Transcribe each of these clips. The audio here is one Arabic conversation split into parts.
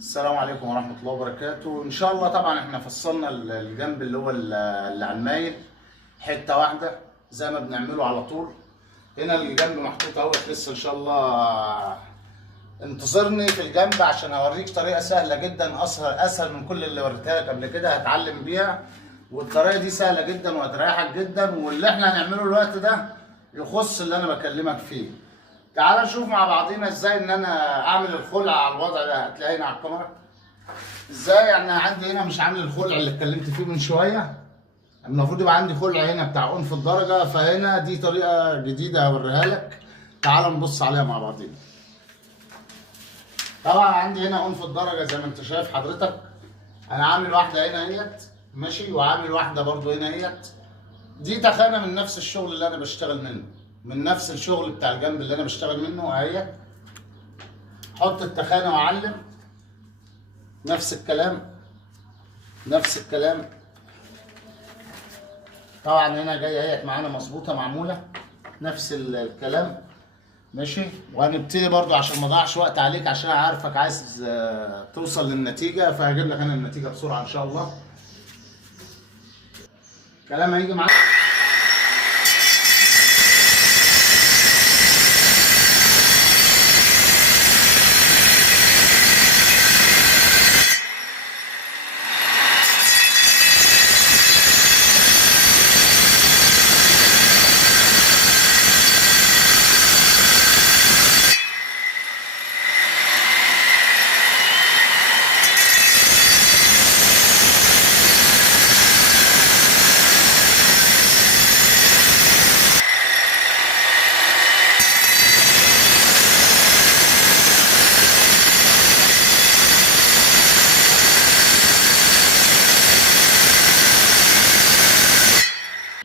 السلام عليكم ورحمة الله وبركاته. إن شاء الله طبعا احنا فصلنا الجنب اللي هو اللي على المايل حتة واحدة زي ما بنعمله على طول. هنا الجنب محطوط اهوت لسه إن شاء الله. انتظرني في الجنب عشان هوريك طريقة سهلة جدا، أسهل من كل اللي وريتها لك قبل كده، هتعلم بيها. والطريقة دي سهلة جدا وهتريحك جدا، واللي احنا هنعمله الوقت ده يخص اللي أنا بكلمك فيه. تعال نشوف مع بعضينا ازاي ان انا اعمل الخلع على الوضع ده. هتلاقي هنا على الكاميرا ازاي يعني عندي هنا مش عامل الخلع اللي اتكلمت فيه من شويه. المفروض يبقى عندي خلع هنا بتاع انف الدرجه، فهنا دي طريقه جديده هوريها لك. تعال نبص عليها مع بعضينا. طبعا عندي هنا انف الدرجه زي ما انت شايف حضرتك، انا عامل واحده هنا اهيت ماشي، وعامل واحده برضو هنا اهيت. دي تخانه من نفس الشغل اللي انا بشتغل منه، من نفس الشغل بتاع الجنب اللي انا بشتغل منه اهي. حط التخانه واعلم، نفس الكلام نفس الكلام. طبعا هنا جايه اهيت معانا مظبوطه معموله نفس الكلام ماشي. وهنبتدي برضو عشان ما اضيعش وقت عليك، عشان عارفك عايز توصل للنتيجه، فهجيب لك انا النتيجه بسرعه ان شاء الله. كلام هيجي معاك.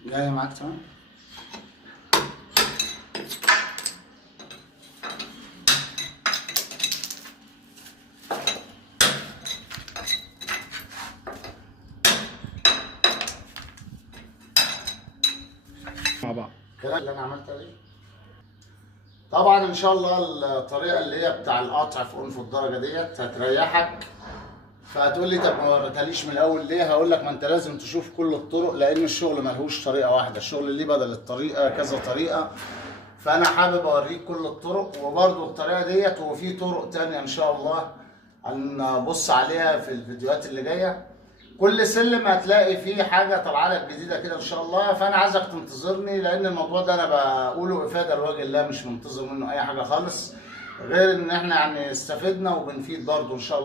جاية معاك تمام. مع بعض الكلام اللي انا عملتها دي طبعا ان شاء الله الطريقه اللي هي بتاع القطع في انف الدرجه ديت هتريحك. فهتقول لي طب ما وريتهاليش من الاول ليه؟ هقول لك ما انت لازم تشوف كل الطرق، لان الشغل ملهوش طريقه واحده، الشغل ليه بدل الطريقه كذا طريقه. فانا حابب اوريك كل الطرق، وبرده الطريقه ديت وفي طرق تانية ان شاء الله هنبص عليها في الفيديوهات اللي جايه. كل سلم هتلاقي فيه حاجه طالعه لك جديده كده ان شاء الله. فانا عايزك تنتظرني، لان الموضوع ده انا بقوله افاده لوجه الله، مش منتظر منه اي حاجه خالص، غير ان احنا يعني استفدنا وبنفيد برضه ان شاء الله.